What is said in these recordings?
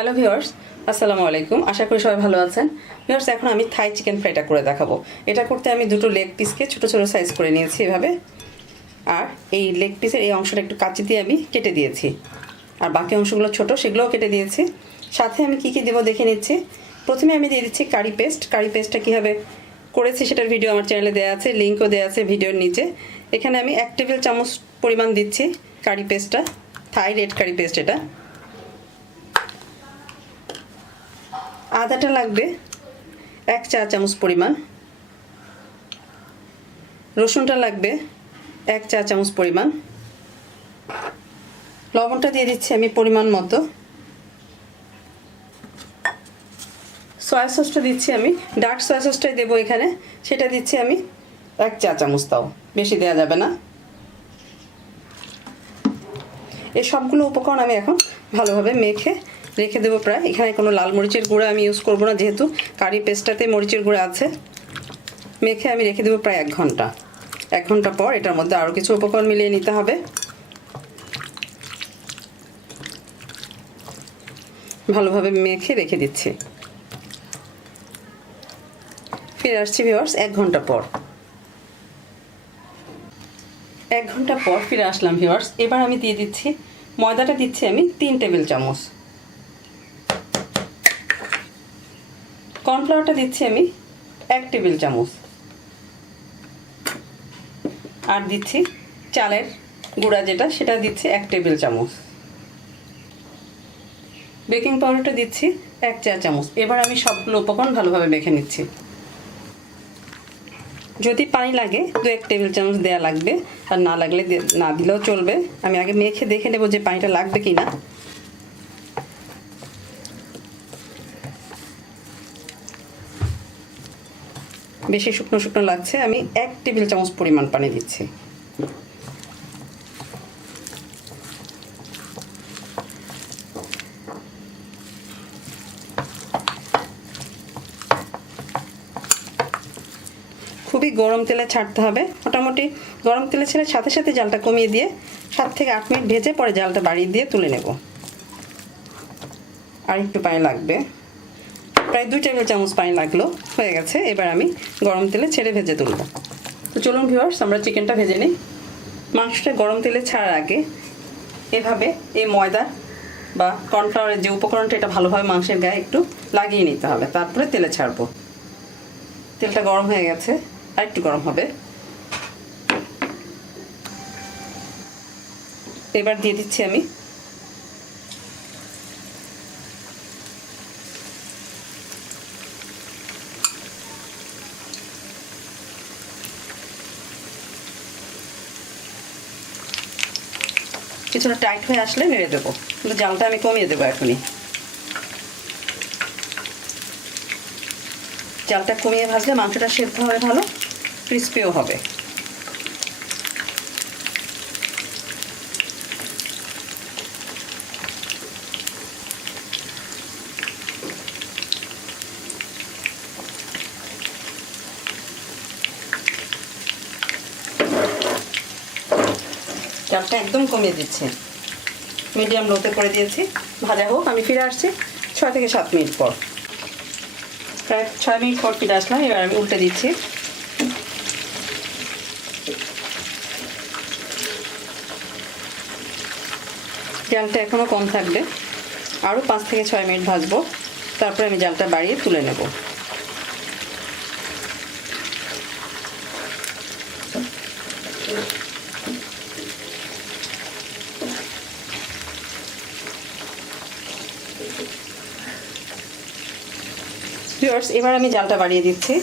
Hello viewers, আসসালামু আলাইকুম। আশা করি সবাই ভালো আছেন। ভিউয়ার্স, এখন আমি থাই চিকেন ফ্রাইটা করে দেখাবো। এটা করতে আমি দুটো লেগ পিসকে ছোট ছোট সাইজ করে নিয়েছি এভাবে। আর এই লেগ পিসের এই অংশটা একটু কাঁচি দিয়ে আমি কেটে দিয়েছি, আর বাকি অংশগুলো ছোট, সেগুলোও কেটে দিয়েছি। সাথে আমি কি কি দেবো দেখে নিচ্ছি। প্রথমে আমি দিয়ে দিচ্ছি কারি পেস্ট। কারি পেস্টটা কীভাবে করেছি সেটার ভিডিও আমার চ্যানেলে দেওয়া আছে, লিঙ্কও দেওয়া আছে ভিডিওর নিচে। এখানে আমি 1 টেবিল চামচ পরিমাণ দিচ্ছি কারি পেস্টটা, থাই রেড কারি পেস্ট। এটা আদাটা লাগবে 1 চা চামচ পরিমাণ, রসুনটা লাগবে 1 চা চামচ পরিমাণ, লবণটা দিয়ে দিচ্ছি আমি পরিমাণ মতো, সয়া সসটা দিচ্ছি আমি, ডার্ক সয়া সসটাই দেবো এখানে, সেটা দিচ্ছি আমি 1 চা চামচ, তাও বেশি দেওয়া যাবে না। এই সবগুলো উপকরণ আমি এখন ভালোভাবে মেখে রেখে দেবো প্রায়। এখানে কোনো লাল মরিচের গুঁড়া আমি ইউজ করবো না, যেহেতু কারি পেস্টটাতে মরিচের গুঁড়া আছে। মেখে আমি রেখে দেবো প্রায় 1 ঘন্টা। 1 ঘন্টা পর এটার মধ্যে আরও কিছু উপকরণ মিলিয়ে নিতে হবে। ভালোভাবে মেখে রেখে দিচ্ছি। ফিরে আসছি ভিউয়ার্স 1 ঘন্টা পর। 1 ঘন্টা পর ফিরে আসলাম ভিউয়ার্স। এবার আমি দিয়ে দিচ্ছি ময়দাটা, দিচ্ছি আমি 3 টেবিল চামচ, কর্নফ্লাওয়ারটা দিচ্ছি আমি 1 টেবিল চামচ, আর দিচ্ছি চালের গুঁড়া যেটা, সেটা দিচ্ছি 1 টেবিল চামচ, বেকিং পাউডারটা দিচ্ছি 1 চা চামচ। এবার আমি সবগুলো উপকরণ ভালোভাবে মেখে নিচ্ছি। যদি পানি লাগে 2-1 টেবিল চামচ দেওয়া লাগবে, আর না লাগলে না দিলেও চলবে। আমি আগে মেখে দেখে নেব যে পানিটা লাগবে কি না। বেশি শুকনো শুকনো লাগছে, আমি 1 টেবিল চামচ পরিমাণ পানি দিচ্ছি। খুবই গরম তেলে ছাড়তে হবে। মোটামুটি গরম তেলে ছেড়ে সাথে সাথে জালটা কমিয়ে দিয়ে 7 থেকে 8 মিনিট ভেজে পরে জালটা বাড়িয়ে দিয়ে তুলে নেব। আর একটু পানি লাগবে, প্রায় 2 টেবিল চামচ পানি লাগলো, হয়ে গেছে। এবার আমি গরম তেলে ছেড়ে ভেজে তুলব। তো চলুন ভিউয়ার্স, আমরা চিকেনটা ভেজে নিই। মাংসটা গরম তেলে ছাড়ার আগে এভাবে এই ময়দা বা কর্নফ্লাওয়ারের যে উপকরণটা, এটা ভালোভাবে মাংসের গায়ে একটু লাগিয়ে নিতে হবে, তারপরে তেলে ছাড়বো। তেলটা গরম হয়ে গেছে, আর একটু গরম হবে। এবার দিয়ে দিচ্ছি আমি কিছুটা টাইট হয়ে আসলে নেড়ে দেবো, কিন্তু জালটা আমি কমিয়ে দেবো এখনই। জালটা কমিয়ে ভাজলে মাংসটা সেদ্ধ হবে ভালো, ক্রিস্পিও হবে। জালটা একদম কমিয়ে দিচ্ছি, মিডিয়াম লোতে করে দিয়েছি। ভাজা হোক, আমি ফিরে আসছি 6 থেকে 7 মিনিট পর। প্রায় 6 মিনিট পর ফিরে আসলাম। এবার আমি উল্টে দিচ্ছি। জালটা এখনও কম থাকবে, আরও 5 থেকে 6 মিনিট ভাজবো, তারপরে আমি জালটা বাড়িয়ে তুলে নেব। ভিউয়ার্স, এবার আমি জালটা বাড়িয়ে দিচ্ছি।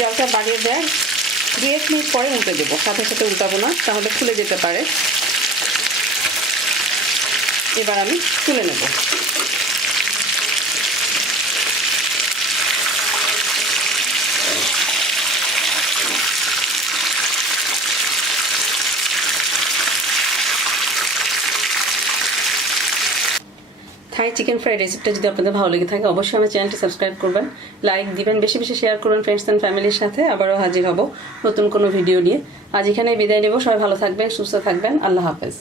জালটা বাড়িয়ে দেয় 2-1 মিনিট পরে উল্টে দেবো, সাথে সাথে উল্টাবো না, তাহলে খুলে যেতে পারে। এবার আমি তুলে নেব। থাই চিকেন ফ্রাই রেসিপিটা যদি আপনাদের ভালো লেগে থাকে অবশ্যই আমার চ্যানেলটি সাবস্ক্রাইব করবেন, লাইক দিবেন, বেশি বেশি শেয়ার করবেন ফ্রেন্ডস অ্যান্ড ফ্যামিলির সাথে। আবারও হাজির হব নতুন কোনো ভিডিও নিয়ে। আজ এখানে বিদায় নেব। সবাই ভালো থাকবেন, সুস্থ থাকবেন। আল্লাহ হাফেজ।